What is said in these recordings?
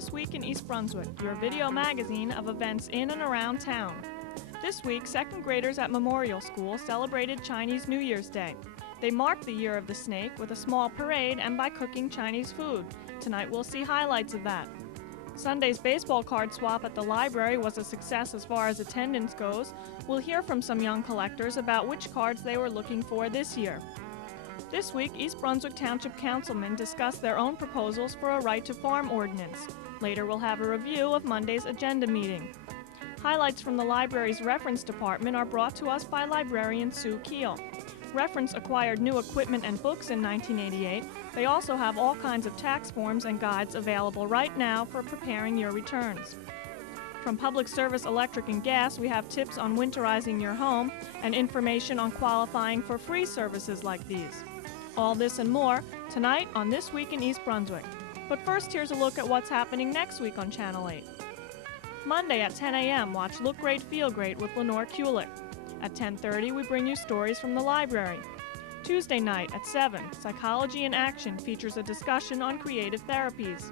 This Week in East Brunswick, your video magazine of events in and around town. This week, second graders at Memorial School celebrated Chinese New Year's Day. They marked the Year of the Snake with a small parade and by cooking Chinese food. Tonight we'll see highlights of that. Sunday's baseball card swap at the library was a success as far as attendance goes. We'll hear from some young collectors about which cards they were looking for this year. This week, East Brunswick Township councilmen discussed their own proposals for a right to farm ordinance. Later we'll have a review of Monday's agenda meeting. Highlights from the library's reference department are brought to us by librarian Sue Kheel. Reference acquired new equipment and books in 1988. They also have all kinds of tax forms and guides available right now for preparing your returns. From Public Service Electric and Gas, we have tips on winterizing your home and information on qualifying for free services like these. All this and more tonight on This Week in East Brunswick. But first, here's a look at what's happening next week on Channel 8. Monday at 10 a.m., watch Look Great, Feel Great with Lenore Kulick. At 10:30, we bring you stories from the library. Tuesday night at 7, Psychology in Action features a discussion on creative therapies.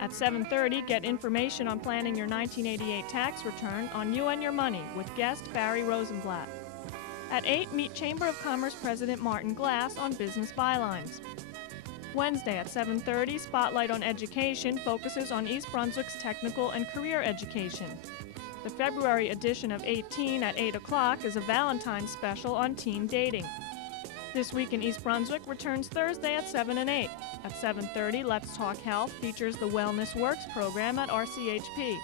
At 7:30, get information on planning your 1988 tax return on You and Your Money with guest Barry Rosenblatt. At 8, meet Chamber of Commerce President Martin Glass on business bylines. Wednesday at 7:30, Spotlight on Education focuses on East Brunswick's technical and career education. The February edition of 18 at 8 o'clock is a Valentine's special on teen dating. This Week in East Brunswick returns Thursday at 7 and 8. At 7:30, Let's Talk Health features the Wellness Works program at RCHP.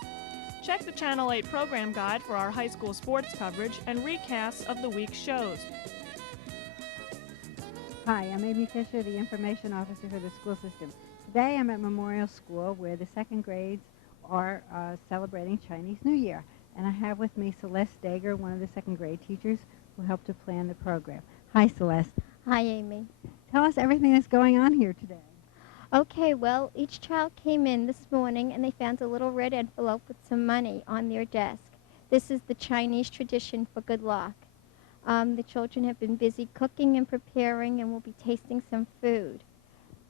Check the Channel 8 program guide for our high school sports coverage and recasts of the week's shows. Hi, I'm Amy Fisher, the Information Officer for the school system. Today I'm at Memorial School where the second grades are celebrating Chinese New Year. And I have with me Celeste Dager, one of the second grade teachers who helped to plan the program. Hi, Celeste. Hi, Amy. Tell us everything that's going on here today. Okay, well, each child came in this morning and they found a little red envelope with some money on their desk. This is the Chinese tradition for good luck. The children have been busy cooking and preparing and will be tasting some food.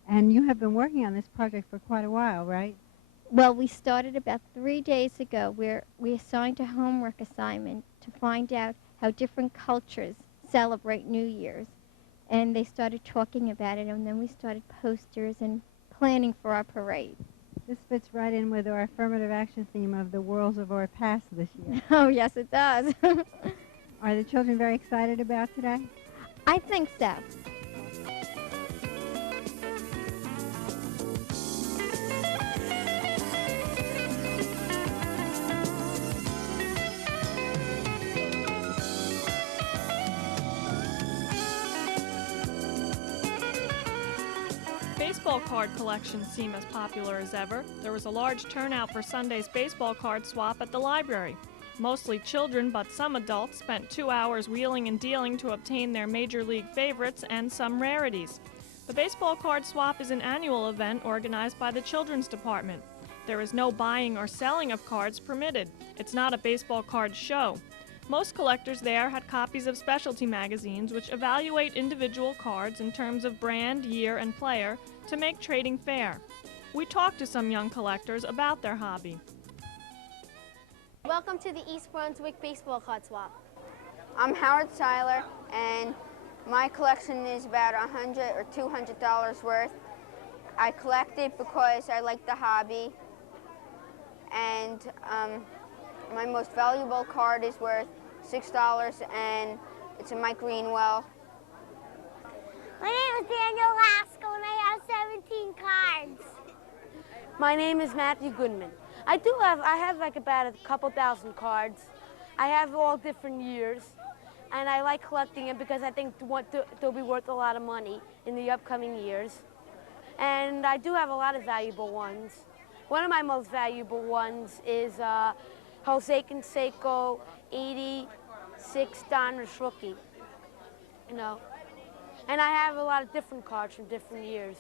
And you have been working on this project for quite a while, right? Well, we started about 3 days ago where we assigned a homework assignment to find out how different cultures celebrate New Year's. And they started talking about it, and then we started posters and planning for our parade. This fits right in with our affirmative action theme of the worlds of our past this year. Oh, yes, it does. Are the children very excited about today? I think so. Baseball card collections seem as popular as ever. There was a large turnout for Sunday's baseball card swap at the library. Mostly children, but some adults spent 2 hours wheeling and dealing to obtain their major league favorites and some rarities. The baseball card swap is an annual event organized by the Children's Department. There is no buying or selling of cards permitted. It's not a baseball card show. Most collectors there had copies of specialty magazines which evaluate individual cards in terms of brand, year, and player to make trading fair. We talked to some young collectors about their hobby. Welcome to the East Brunswick Baseball Card Swap. I'm Howard Seiler, and my collection is about $100 or $200 worth. I collect it because I like the hobby, and my most valuable card is worth $6, and it's a Mike Greenwell. My name is Daniel Lasko, and I have 17 cards. My name is Matthew Goodman. I have like about a couple thousand cards. I have all different years, and I like collecting them because I think they'll be worth a lot of money in the upcoming years. And I do have a lot of valuable ones. One of my most valuable ones is Jose Canseco 86 Donruss rookie. And I have a lot of different cards from different years.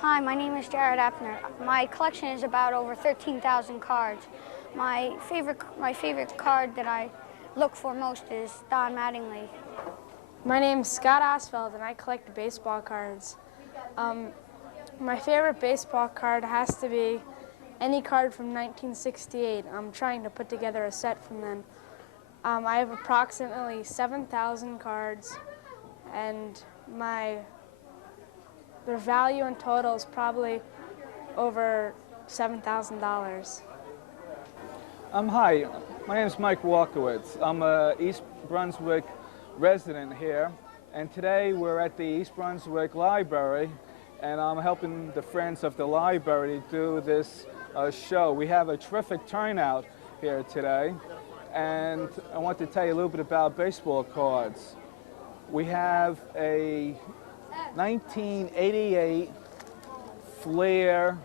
Hi, my name is Jared Appner. My collection is about over 13,000 cards. My favorite card that I look for most is Don Mattingly. My name is Scott Osfeld, and I collect baseball cards. My favorite baseball card has to be any card from 1968. I'm trying to put together a set from then. I have approximately 7,000 cards, and their value in total is probably over $7,000. Hi, my name is Mike Walkowitz. I'm a East Brunswick resident here, and today we're at the East Brunswick Library, and I'm helping the Friends of the Library do this show. We have a terrific turnout here today, and I want to tell you a little bit about baseball cards. We have a 1988 Flair.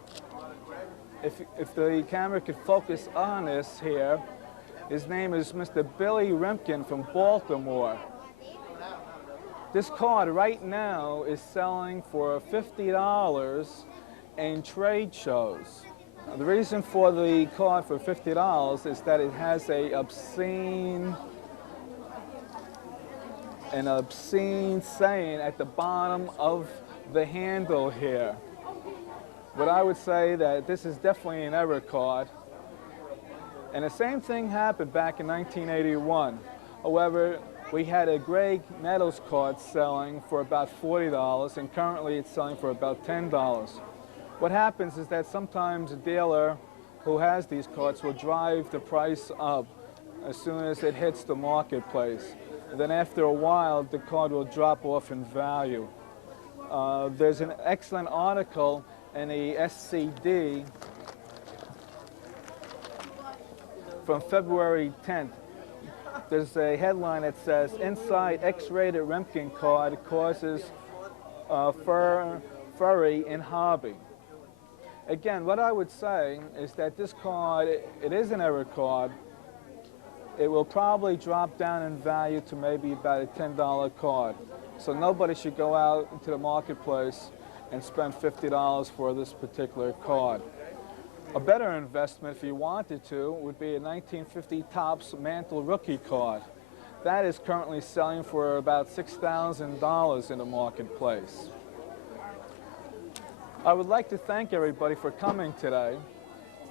If the camera could focus on this here, his name is Mr. Billy Rimkin from Baltimore. This card right now is selling for $50 in trade shows. The reason for the card for $50 is that it has an obscene saying at the bottom of the handle here. But I would say that this is definitely an error card. And the same thing happened back in 1981. However, we had a Greg Nettles card selling for about $40, and currently it's selling for about $10. What happens is that sometimes a dealer who has these cards will drive the price up as soon as it hits the marketplace. And then after a while, the card will drop off in value. There's an excellent article in the SCD from February 10th. There's a headline that says, "Inside X-rated Remkin card causes furry in hobby." Again, what I would say is that this card, it is an error card. It will probably drop down in value to maybe about a $10 card. So nobody should go out into the marketplace and spend $50 for this particular card. A better investment, if you wanted to, would be a 1950 Topps Mantle Rookie card. That is currently selling for about $6,000 in the marketplace. I would like to thank everybody for coming today,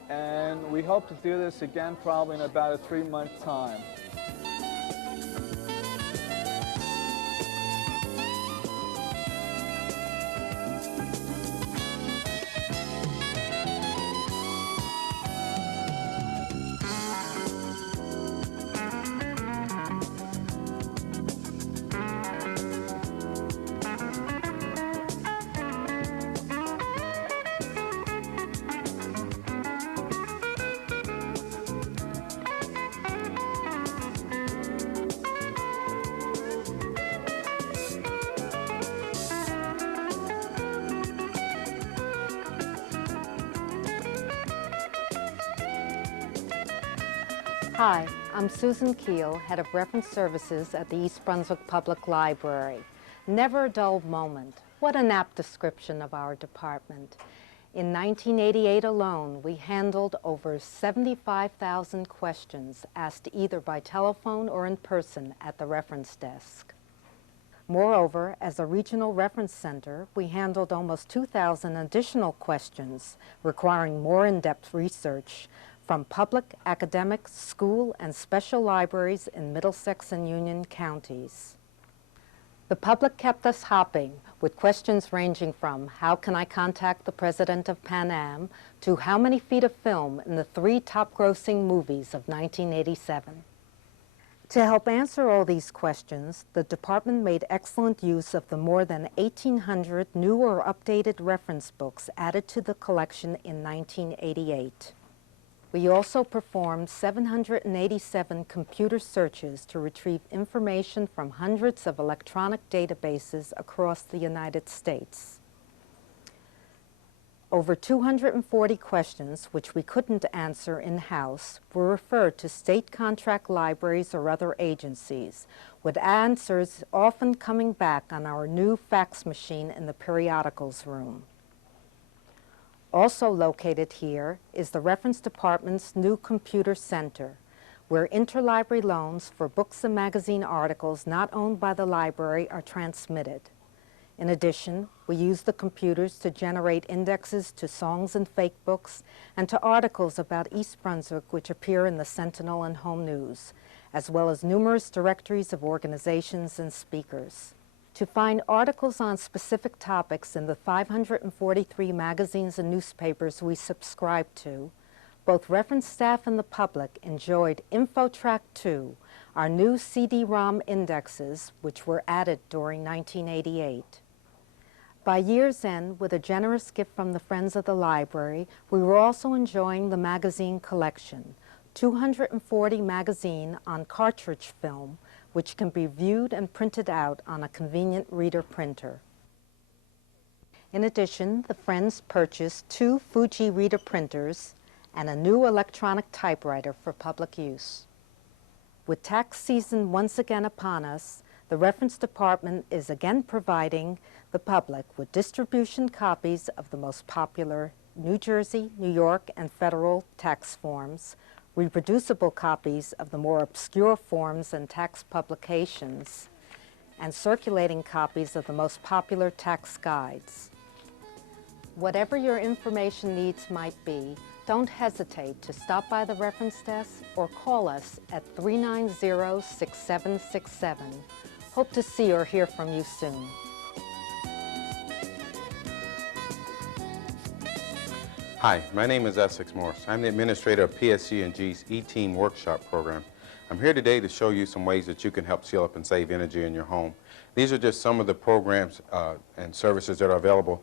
and we hope to do this again probably in about a 3-month time. Hi, I'm Susan Kheel, Head of Reference Services at the East Brunswick Public Library. Never a dull moment. What an apt description of our department. In 1988 alone, we handled over 75,000 questions asked either by telephone or in person at the reference desk. Moreover, as a regional reference center, we handled almost 2,000 additional questions requiring more in-depth research from public, academic, school, and special libraries in Middlesex and Union counties. The public kept us hopping with questions ranging from how can I contact the president of Pan Am to how many feet of film in the 3 top-grossing movies of 1987. To help answer all these questions, the department made excellent use of the more than 1,800 new or updated reference books added to the collection in 1988. We also performed 787 computer searches to retrieve information from hundreds of electronic databases across the United States. Over 240 questions, which we couldn't answer in-house, were referred to state contract libraries or other agencies, with answers often coming back on our new fax machine in the periodicals room. Also located here is the Reference Department's new computer center, where interlibrary loans for books and magazine articles not owned by the library are transmitted. In addition, we use the computers to generate indexes to songs and fake books and to articles about East Brunswick which appear in the Sentinel and Home News, as well as numerous directories of organizations and speakers. To find articles on specific topics in the 543 magazines and newspapers we subscribe to, both reference staff and the public enjoyed InfoTrack 2, our new CD-ROM indexes, which were added during 1988. By year's end, with a generous gift from the Friends of the Library, we were also enjoying the magazine collection, 240 magazine on cartridge film, which can be viewed and printed out on a convenient reader printer. In addition, the Friends purchased 2 Fuji reader printers and a new electronic typewriter for public use. With tax season once again upon us, the Reference Department is again providing the public with distribution copies of the most popular New Jersey, New York, and federal tax forms, reproducible copies of the more obscure forms and tax publications, and circulating copies of the most popular tax guides. Whatever your information needs might be, don't hesitate to stop by the reference desk or call us at 390-6767. Hope to see or hear from you soon. Hi, my name is Essex Morris. I'm the administrator of PSE&G's E-Team Workshop program. I'm here today to show you some ways that you can help seal up and save energy in your home. These are just some of the programs and services that are available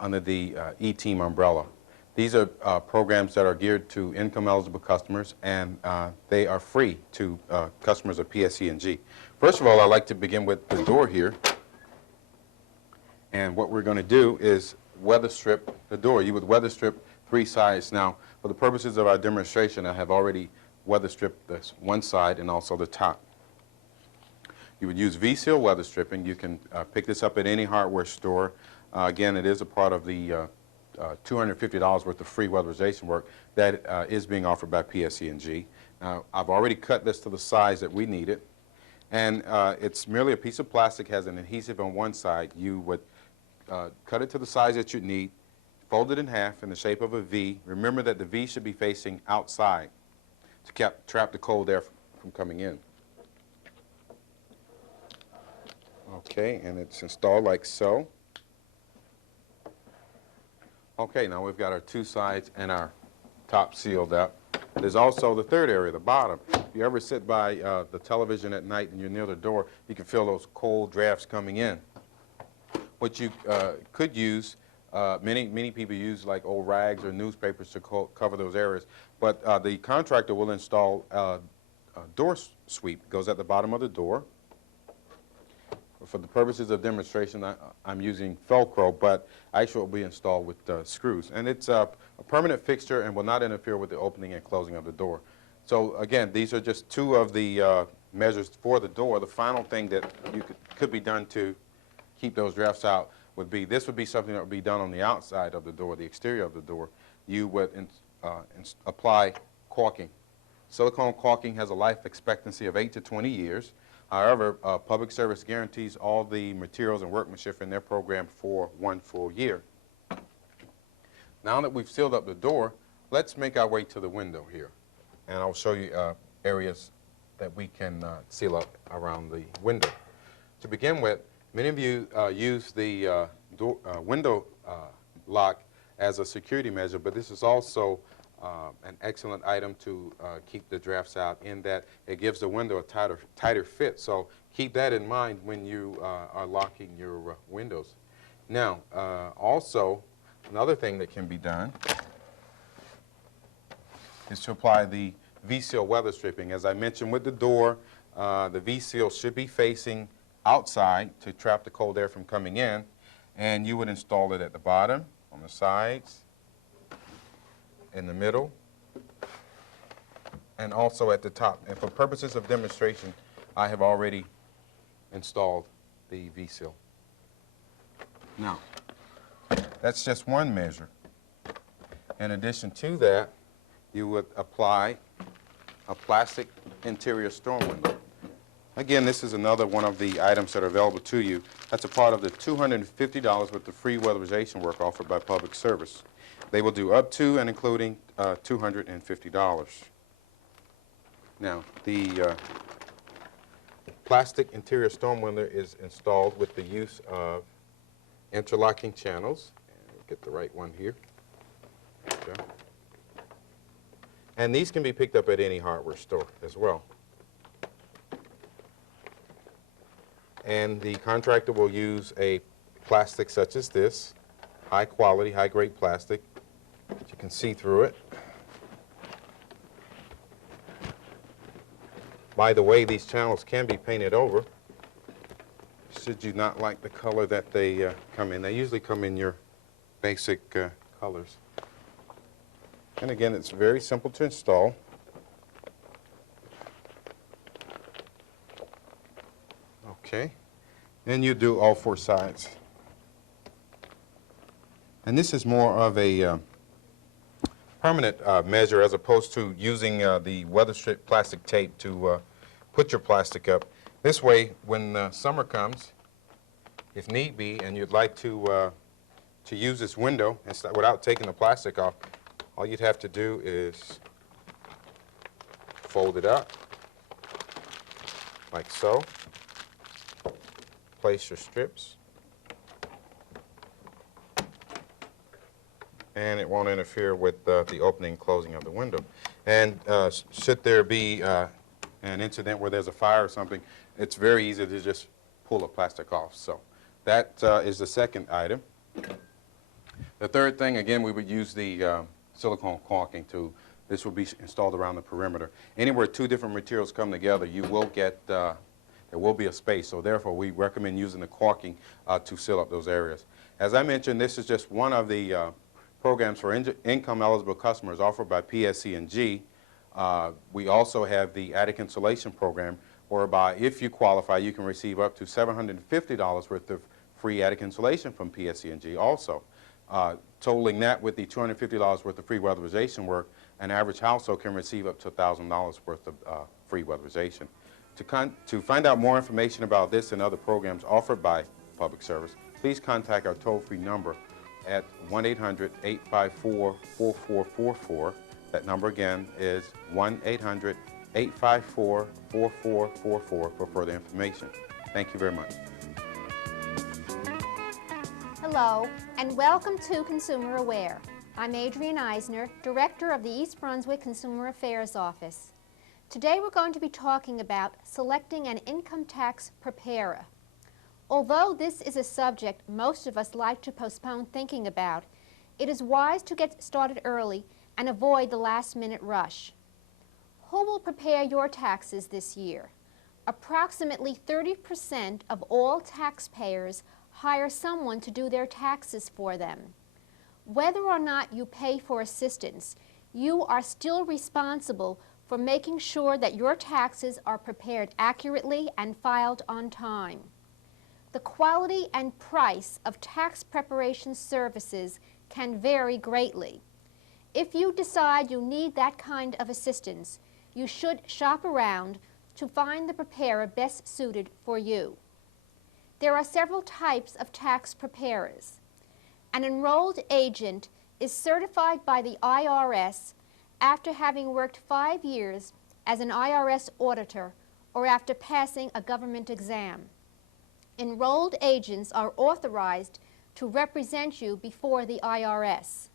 under the E-Team umbrella. These are programs that are geared to income-eligible customers, and they are free to customers of PSE&G. First of all, I'd like to begin with the door here. And what we're going to do is weather strip the door. You would weather strip 3 sides. Now, for the purposes of our demonstration, I have already weather stripped this one side and also the top. You would use V-Seal weather stripping. You can pick this up at any hardware store. Again, it is a part of the $250 worth of free weatherization work that is being offered by PSE&G. Now, I've already cut this to the size that we need it, and it's merely a piece of plastic, has an adhesive on one side. You would cut it to the size that you need, fold it in half in the shape of a V. Remember that the V should be facing outside to trap the cold air from coming in. Okay, and it's installed like so. Okay, now we've got our 2 sides and our top sealed up. There's also the third area, the bottom. If you ever sit by the television at night and you're near the door, you can feel those cold drafts coming in. What you could use, many people use like old rags or newspapers to cover those areas, but the contractor will install a door sweep. It goes at the bottom of the door. For the purposes of demonstration, I'm using Velcro, but actually it will be installed with screws. And it's a permanent fixture and will not interfere with the opening and closing of the door. So again, these are just 2 of the measures for the door. The final thing that could be done to keep those drafts out would be, this would be something that would be done on the outside of the door, the exterior of the door. You would apply caulking. Silicone caulking has a life expectancy of 8 to 20 years. However, Public Service guarantees all the materials and workmanship in their program for 1 full year. Now that we've sealed up the door, let's make our way to the window here. And I'll show you areas that we can seal up around the window. To begin with, many of you use the window lock as a security measure, but this is also an excellent item to keep the drafts out, in that it gives the window a tighter fit. So keep that in mind when you are locking your windows. Now, also, another thing that can be done is to apply the V-Seal weather stripping. As I mentioned with the door, the V-Seal should be facing outside to trap the cold air from coming in, and you would install it at the bottom, on the sides, in the middle, and also at the top. And for purposes of demonstration, I have already installed the V-Seal. Now, that's just one measure. In addition to that, you would apply a plastic interior storm window. Again, this is another one of the items that are available to you. That's a part of the $250 with the free weatherization work offered by Public Service. They will do up to and including $250. Now, the plastic interior storm window is installed with the use of interlocking channels. And get the right one here. Okay. And these can be picked up at any hardware store as well. And the contractor will use a plastic such as this, high quality, high grade plastic. You can see through it. By the way, these channels can be painted over should you not like the color that they come in. They usually come in your basic colors. And again, it's very simple to install. Okay, and you do all four sides. And this is more of a permanent measure as opposed to using the weather strip plastic tape to put your plastic up. This way, when summer comes, if need be, and you'd like to use this window without taking the plastic off, all you'd have to do is fold it up like so. Place your strips, and it won't interfere with the opening and closing of the window. And should there be an incident where there's a fire or something, it's very easy to just pull the plastic off. So that is the second item. The third thing, again, we would use the silicone caulking to. This will be installed around the perimeter. Anywhere two different materials come together, you will get there will be a space, so therefore we recommend using the caulking to seal up those areas. As I mentioned, this is just one of the programs for income-eligible customers offered by PSE&G. We also have the attic insulation program, whereby if you qualify, you can receive up to $750 worth of free attic insulation from PSE&G also. Totaling that with the $250 worth of free weatherization work, an average household can receive up to $1,000 worth of free weatherization. To find out more information about this and other programs offered by Public Service, please contact our toll-free number at 1-800-854-4444. That number again is 1-800-854-4444 for further information. Thank you very much. Hello, and welcome to Consumer Aware. I'm Adrienne Eisner, Director of the East Brunswick Consumer Affairs Office. Today we're going to be talking about selecting an income tax preparer. Although this is a subject most of us like to postpone thinking about, it is wise to get started early and avoid the last-minute rush. Who will prepare your taxes this year? Approximately 30% of all taxpayers hire someone to do their taxes for them. Whether or not you pay for assistance, you are still responsible for making sure that your taxes are prepared accurately and filed on time. The quality and price of tax preparation services can vary greatly. If you decide you need that kind of assistance, you should shop around to find the preparer best suited for you. There are several types of tax preparers. An enrolled agent is certified by the IRS after having worked 5 years as an IRS auditor or after passing a government exam. Enrolled agents are authorized to represent you before the IRS.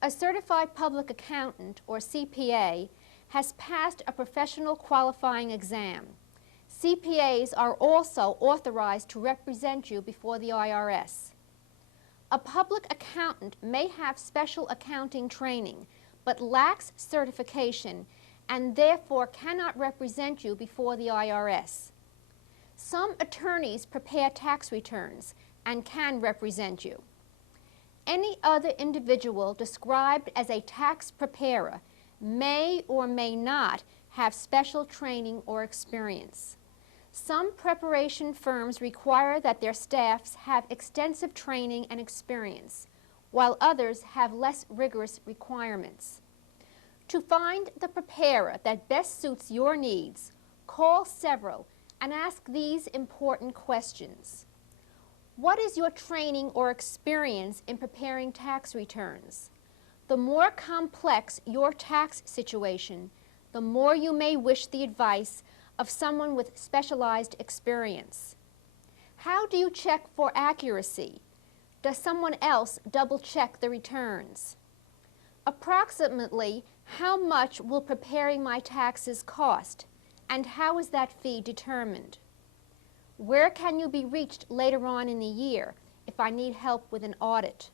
A certified public accountant, or CPA, has passed a professional qualifying exam. CPAs are also authorized to represent you before the IRS. A public accountant may have special accounting training, but lacks certification and therefore cannot represent you before the IRS. Some attorneys prepare tax returns and can represent you. Any other individual described as a tax preparer may or may not have special training or experience. Some preparation firms require that their staffs have extensive training and experience, while others have less rigorous requirements. To find the preparer that best suits your needs, call several and ask these important questions. What is your training or experience in preparing tax returns? The more complex your tax situation, the more you may wish the advice of someone with specialized experience. How do you check for accuracy? Does someone else double-check the returns? Approximately how much will preparing my taxes cost, and how is that fee determined? Where can you be reached later on in the year if I need help with an audit?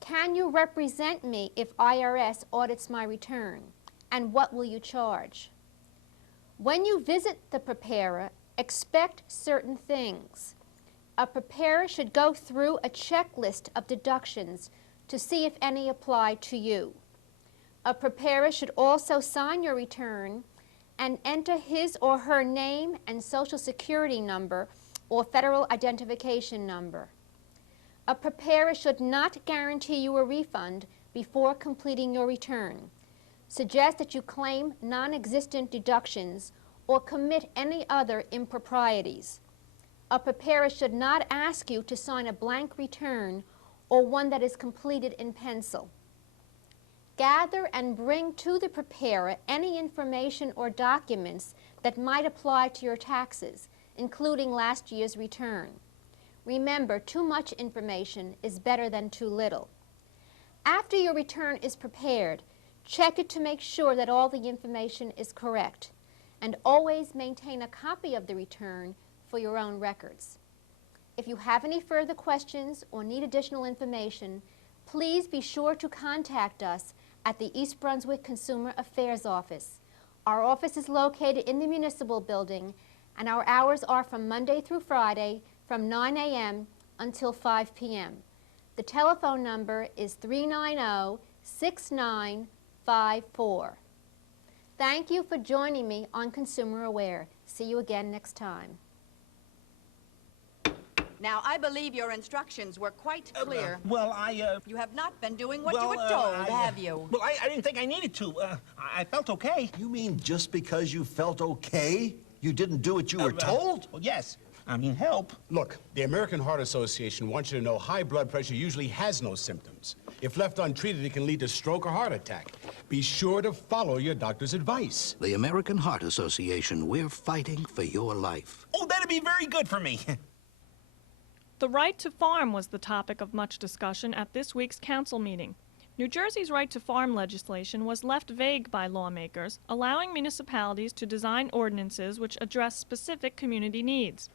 Can you represent me if IRS audits my return, and what will you charge? When you visit the preparer, expect certain things. A preparer should go through a checklist of deductions to see if any apply to you. A preparer should also sign your return and enter his or her name and Social Security number or federal identification number. A preparer should not guarantee you a refund before completing your return, suggest that you claim non-existent deductions, or commit any other improprieties. A preparer should not ask you to sign a blank return or one that is completed in pencil. Gather and bring to the preparer any information or documents that might apply to your taxes, including last year's return. Remember, too much information is better than too little. After your return is prepared, check it to make sure that all the information is correct, and always maintain a copy of the return for your own records. If you have any further questions or need additional information, please be sure to contact us at the East Brunswick Consumer Affairs Office. Our office is located in the Municipal Building, and our hours are from Monday through Friday from 9 a.m. until 5 p.m. The telephone number is 390-6954. Thank you for joining me on Consumer Aware. See you again next time. Now, I believe your instructions were quite clear. You have not been doing what you were told, have you? Well, I didn't think I needed to. I felt okay. You mean just because you felt okay, you didn't do what you were told? Well, yes. I mean, help. Look, the American Heart Association wants you to know high blood pressure usually has no symptoms. If left untreated, it can lead to stroke or heart attack. Be sure to follow your doctor's advice. The American Heart Association, we're fighting for your life. Oh, that'd be very good for me. The right to farm was the topic of much discussion at this week's council meeting. New Jersey's right to farm legislation was left vague by lawmakers, allowing municipalities to design ordinances which address specific community needs.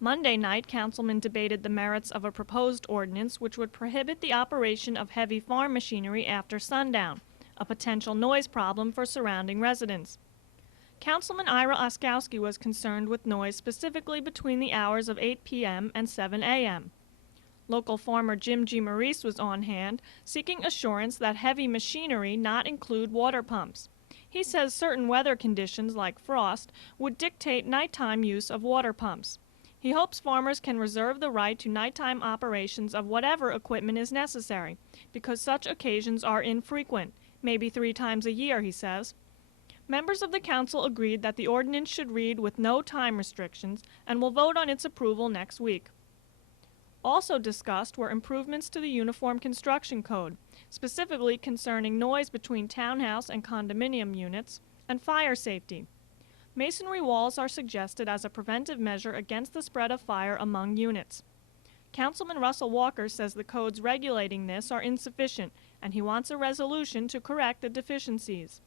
Monday night, councilmen debated the merits of a proposed ordinance which would prohibit the operation of heavy farm machinery after sundown, a potential noise problem for surrounding residents. Councilman Ira Oskowski was concerned with noise specifically between the hours of 8 p.m. and 7 a.m. Local farmer Jim G. Maurice was on hand, seeking assurance that heavy machinery not include water pumps. He says certain weather conditions, like frost, would dictate nighttime use of water pumps. He hopes farmers can reserve the right to nighttime operations of whatever equipment is necessary, because such occasions are infrequent, maybe 3 times a year, he says. Members of the council agreed that the ordinance should read with no time restrictions and will vote on its approval next week. Also discussed were improvements to the Uniform Construction Code, specifically concerning noise between townhouse and condominium units, and fire safety. Masonry walls are suggested as a preventive measure against the spread of fire among units. Councilman Russell Walker says the codes regulating this are insufficient, and he wants a resolution to correct the deficiencies.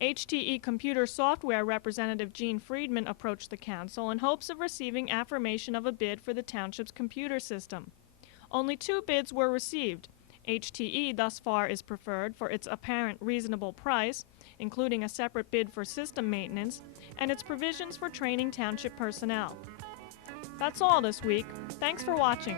HTE Computer Software Representative Gene Friedman approached the council in hopes of receiving affirmation of a bid for the township's computer system. Only 2 bids were received. HTE thus far is preferred for its apparent reasonable price, including a separate bid for system maintenance, and its provisions for training township personnel. That's all this week. Thanks for watching.